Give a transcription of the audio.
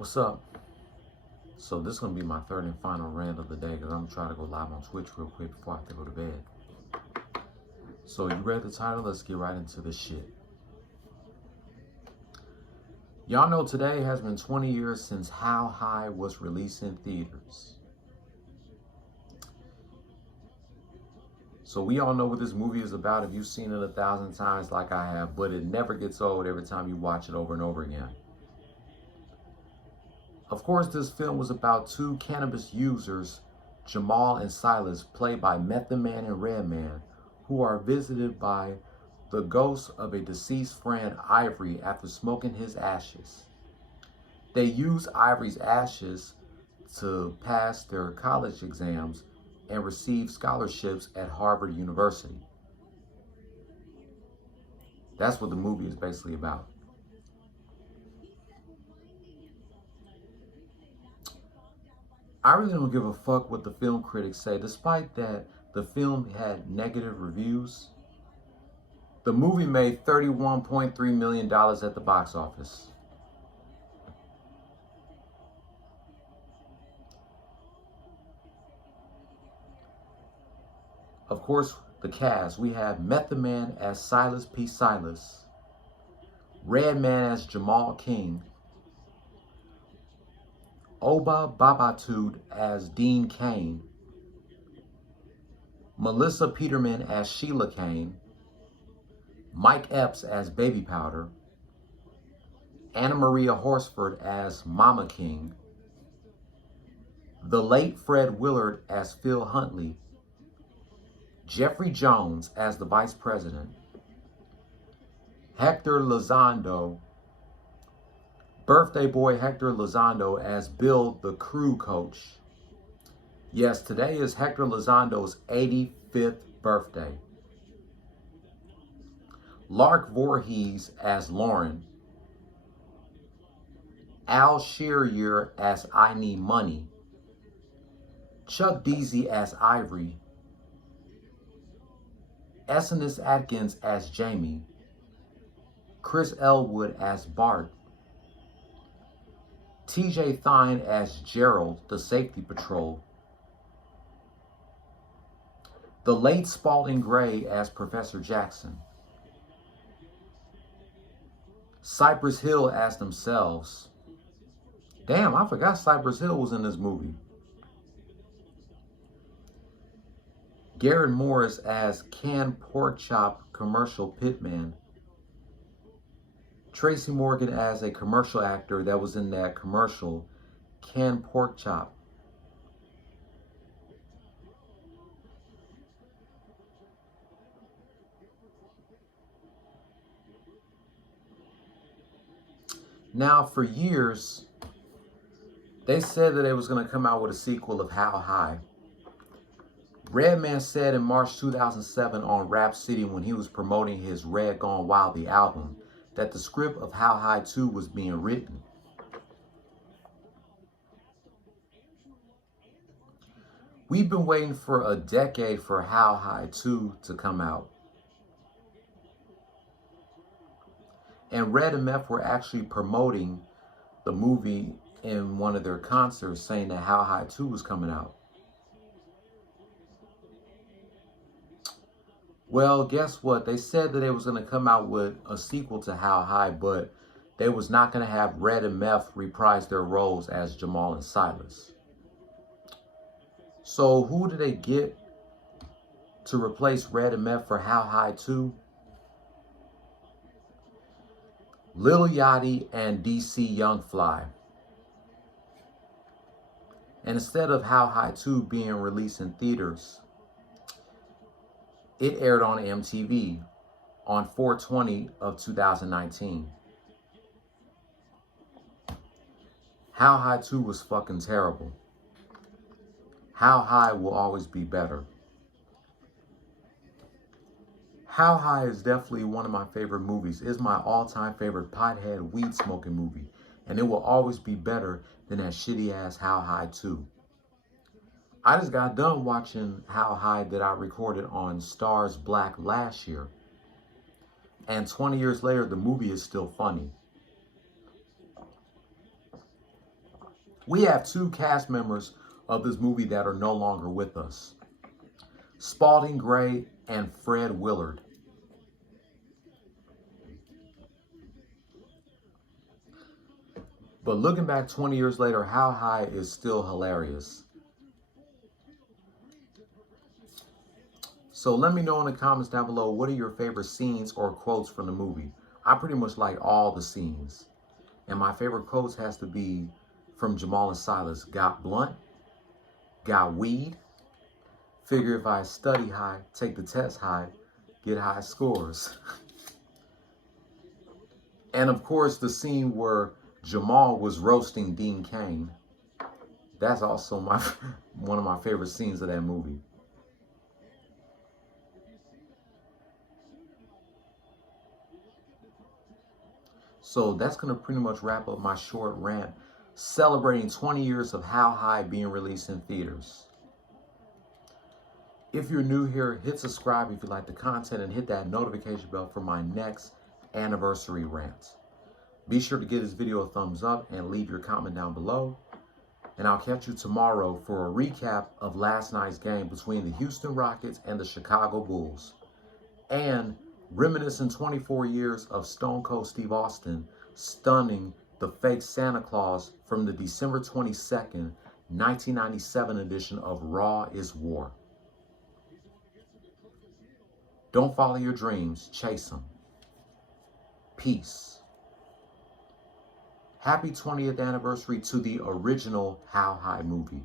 What's up? So this is going to be my third and final rant of the day because I'm trying to go live on Twitch real quick before I have to go to bed. So you read the title? Let's get right into the shit. Y'all know today has been 20 years since How High was released in theaters. So we all know what this movie is about if you've seen it 1,000 times like I have, but it never gets old every time you watch it over and over again. Of course, this film was about two cannabis users, Jamal and Silas, played by Method Man and Redman, who are visited by the ghost of a deceased friend, Ivory, after smoking his ashes. They use Ivory's ashes to pass their college exams and receive scholarships at Harvard University. That's what the movie is basically about. I really don't give a fuck what the film critics say. Despite that the film had negative reviews, the movie made $31.3 million at the box office. Of course, the cast, we have Method Man as Silas P. Silas, Redman as Jamal King, Oba Babatude as Dean Kane, Melissa Peterman as Sheila Kane, Mike Epps as Baby Powder, Anna Maria Horsford as Mama King, the late Fred Willard as Phil Huntley, Jeffrey Jones as the Vice President, Hector Elizondo, birthday boy Hector Elizondo as Bill the crew coach. Yes, today is Hector Elizondo's 85th birthday. Lark Voorhees as Lauren, Al Shearer as I Need Money, Chuck Deasy as Ivory, Essence Atkins as Jamie, Chris Elwood as Bart, TJ Thine as Gerald, the safety patrol, the late Spalding Gray as Professor Jackson, Cypress Hill as themselves. Damn, I forgot Cypress Hill was in this movie. Garrett Morris as Canned Pork Chop commercial pitman. Tracy Morgan as a commercial actor that was in that commercial, Canned Pork Chop. Now, for years, they said that they was going to come out with a sequel of How High. Redman said in March 2007 on Rap City when he was promoting his Red Gone Wild, the album, that the script of How High 2 was being written. We've been waiting for a decade for How High 2 to come out. And Red and Meth were actually promoting the movie in one of their concerts, saying that How High 2 was coming out. Well, guess what? They said that they was going to come out with a sequel to How High, but they was not going to have Red and Meth reprise their roles as Jamal and Silas. So who did they get to replace Red and Meth for How High 2? Lil Yachty and DC Young Fly. And instead of How High 2 being released in theaters, it aired on MTV on 4/20 of 2019. How High 2 was fucking terrible. How High will always be better. How High is definitely one of my favorite movies. It's my all-time favorite pothead weed smoking movie. And it will always be better than that shitty ass How High 2. I just got done watching How High that I recorded on Stars Black last year. And 20 years later, the movie is still funny. We have two cast members of this movie that are no longer with us. Spalding Gray and Fred Willard. But looking back 20 years later, How High is still hilarious. So let me know in the comments down below, what are your favorite scenes or quotes from the movie? I pretty much like all the scenes. And my favorite quotes has to be from Jamal and Silas. Got blunt, got weed, figure if I study high, take the test high, get high scores. And of course, the scene where Jamal was roasting Dean Cain. That's also one of my favorite scenes of that movie. So that's going to pretty much wrap up my short rant celebrating 20 years of How High being released in theaters. If you're new here, hit subscribe if you like the content and hit that notification bell for my next anniversary rant. Be sure to give this video a thumbs up and leave your comment down below. And I'll catch you tomorrow for a recap of last night's game between the Houston Rockets and the Chicago Bulls. And reminiscing 24 years of Stone Cold Steve Austin stunning the fake Santa Claus from the December 22nd, 1997 edition of Raw is War. Don't follow your dreams, chase them. Peace. Happy 20th anniversary to the original How High movie.